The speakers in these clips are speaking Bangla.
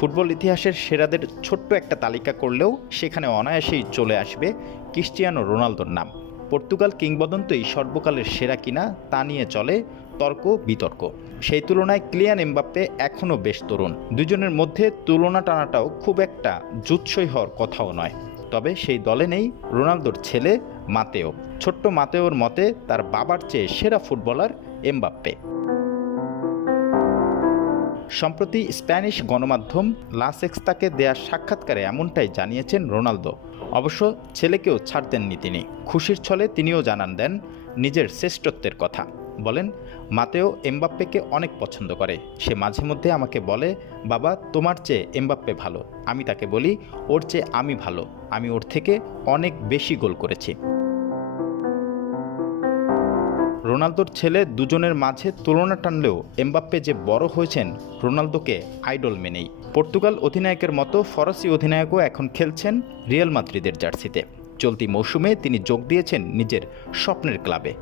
ফুটবল ইতিহাসের সেরাদের ছোট্ট একটা তালিকা করলেও সেখানে অনায়াসেই চলে আসবে ক্রিস্টিয়ানো রোনালদোর নাম। পর্তুগাল কিংবদন্তিই সর্বকালের সেরা কিনা তা নিয়ে চলে তর্ক বিতর্ক। সেই তুলনায় কিলিয়ান এমবাপ্পে এখনও বেশ তরুণ। দুজনের মধ্যে তুলনা টানাটাও খুব একটা জুৎসই হওয়ার কথাও নয়। তবে সেই দলে নেই রোনালদোর ছেলে মাতেও। ছোট্ট মাতেওর মতে তার বাবার চেয়ে সেরা ফুটবলার এমবাপ্পে। সম্প্রতি স্প্যানিশ গণমাধ্যম লা সেক্সতাকে দেয়া সাক্ষাৎকারে এমনটাই জানিয়েছেন রোনালদো। অবশ্য ছেলেকেও ছাড় দেননি তিনি। খুশির ছলে তিনিও জানান দেন নিজের শ্রেষ্ঠত্বের কথা। বলেন, মাতেও এমবাপ্পেকে অনেক পছন্দ করে। সে মাঝে মধ্যে আমাকে বলে, বাবা তোমার চেয়ে এমবাপ্পে ভালো। আমি তাকে বলি, ওর চেয়ে আমি ভালো, আমি ওর থেকে অনেক বেশি গোল করেছি। রোনালদোর ছেলে দুজনের মাঝে তুলনা টানলেও এমবাপ্পে যে বড় হয়েছেন রোনালদোকে আইডল মেনেই। পর্তুগাল অধিনায়কের মতো ফরাসি অধিনায়কও এখন খেলছেন রিয়াল মাদ্রিদের জার্সিতে। চলতি মৌসুমে তিনি যোগ দিয়েছেন নিজের স্বপ্নের ক্লাবে।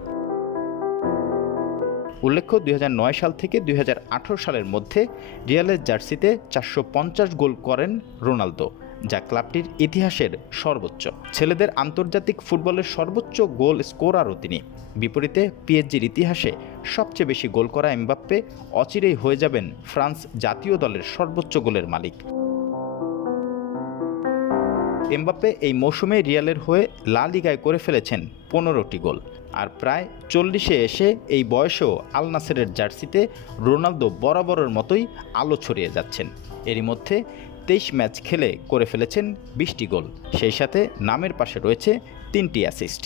উল্লেখ্য 2009 সাল থেকে 2018 সালের মধ্যে রিয়ালের জার্সিতে 450 গোল করেন রোনালদো, যা ক্লাবটির ইতিহাসের সর্বোচ্চ। ছেলেদের আন্তর্জাতিক ফুটবলের সর্বোচ্চ গোল স্কোরারও তিনি। বিপরীতে পিএসজির ইতিহাসে সবচেয়ে বেশি গোল করা এমবাপ্পে অচিরেই হয়ে যাবেন ফ্রান্স জাতীয় দলের সর্বোচ্চ গোলের মালিক। এমবাপ্পে এই মৌসুমে রিয়ালের হয়ে লা লিগায় করে ফেলেছেন 15টি গোল। আর প্রায় 40-এ এসে এই বয়সেও আল নাসেরের জার্সিতে রোনালদো বরাবরের মতোই আলো ছড়িয়ে যাচ্ছেন। এরই মধ্যে 23 ম্যাচ খেলে করে ফেলেছেন 20টি গোল। সেই সাথে নামের পাশে রয়েছে 3টি অ্যাসিস্ট।